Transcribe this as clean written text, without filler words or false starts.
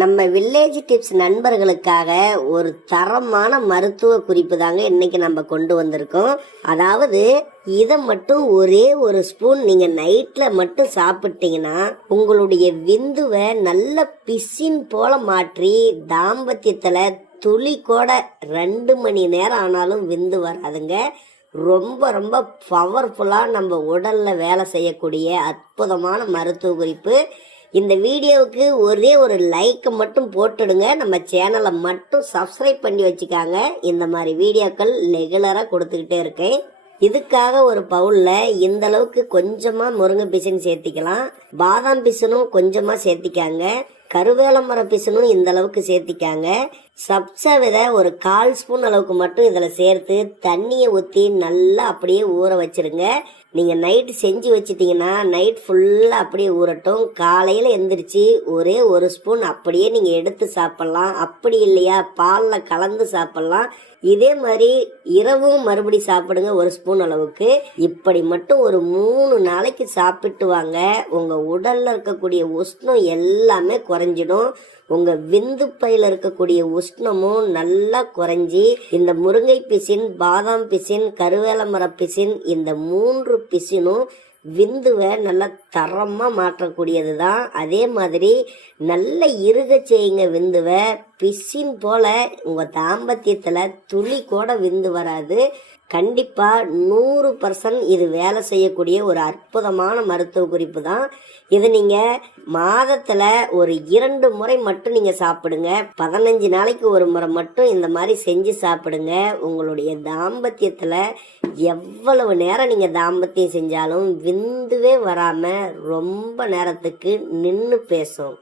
நம்ம village tips நண்பர்களுக்காக ஒரு தரமான மருத்துவ குறிப்பு தாங்க இன்னைக்கு நம்ம கொண்டு வந்திருக்கோம். அதாவது இதை மட்டும் ஒரே ஒரு ஸ்பூன் நீங்க நைட்ல மட்டும் சாப்பிட்டீங்கன்னா உங்களுடைய விந்துவை நல்ல பிசின் போல மாற்றி தாம்பத்தியத்துல துளி கூட 2 மணி நேரம் ஆனாலும் விந்து வராதுங்க. ரொம்ப ரொம்ப பவர்ஃபுல்லாக நம்ம உடலில் வேலை செய்யக்கூடிய அற்புதமான மருத்துவ குறிப்பு. இந்த வீடியோவுக்கு ஒரே ஒரு லைக் மட்டும் போட்டுடுங்க. நம்ம சேனலை மட்டும் சப்ஸ்கிரைப் பண்ணி வச்சுக்காங்க. இந்த மாதிரி வீடியோக்கள் ரெகுலராக கொடுத்துக்கிட்டே இருக்கேன். இதுக்காக ஒரு பவுலில் இந்த அளவுக்கு கொஞ்சமாக முருங்கை பிசின் சேர்த்திக்கலாம். பாதாம் பிசினும் கொஞ்சமாக சேர்த்திக்காங்க. கருவேல மர பிசுனும் இந்த அளவுக்கு சேர்த்திக்காங்க. சப்சா விதை ஒரு 1/4 ஸ்பூன் அளவுக்கு மட்டும் இதில் சேர்த்து தண்ணியை ஊற்றி நல்லா அப்படியே ஊற வச்சிருங்க. நீங்கள் நைட்டு செஞ்சு வச்சிட்டிங்கன்னா நைட் ஃபுல்லாக அப்படியே ஊறட்டும். காலையில் எந்திரிச்சு ஒரே ஒரு ஸ்பூன் அப்படியே நீங்கள் எடுத்து சாப்பிட்லாம். அப்படி இல்லையா பாலில் கலந்து சாப்பிட்லாம். இதே மாதிரி இரவும் மறுபடி சாப்பிடுங்க ஒரு ஸ்பூன் அளவுக்கு. இப்படி மட்டும் ஒரு 3 நாளைக்கு சாப்பிட்டு வாங்க. உங்கள் உடலில் இருக்கக்கூடிய உஷ்ணம் எல்லாமே குறைஞ்சிடும். உங்கள் விந்து பையில் இருக்கக்கூடிய உஷ்ணமும் நல்லா குறைஞ்சி இந்த முருங்கை பிசின், பாதாம் பிசின், கருவேல மர பிசின், இந்த 3 பிசினும் விந்துவை நல்லா தரமாக மாற்றக்கூடியது தான். அதே மாதிரி நல்ல இருக செய்யுங்க விந்துவை. பிசின் போல உங்கள் தாம்பத்தியத்தில் துளி கூட விந்து வராது. கண்டிப்பாக 100% இது வேலை செய்யக்கூடிய ஒரு அற்புதமான மருத்துவ குறிப்பு தான். இது நீங்கள் மாதத்தில் ஒரு 2 முறை மட்டும் நீங்கள் சாப்பிடுங்க. 15 நாளைக்கு ஒரு முறை மட்டும் இந்த மாதிரி செஞ்சு சாப்பிடுங்க. உங்களுடைய தாம்பத்தியத்தில் எவ்வளவு நேரம் நீங்கள் தாம்பத்தியம் செஞ்சாலும் விந்துவே வராமல் ரொம்ப நேரத்துக்கு நின்று பேசும்.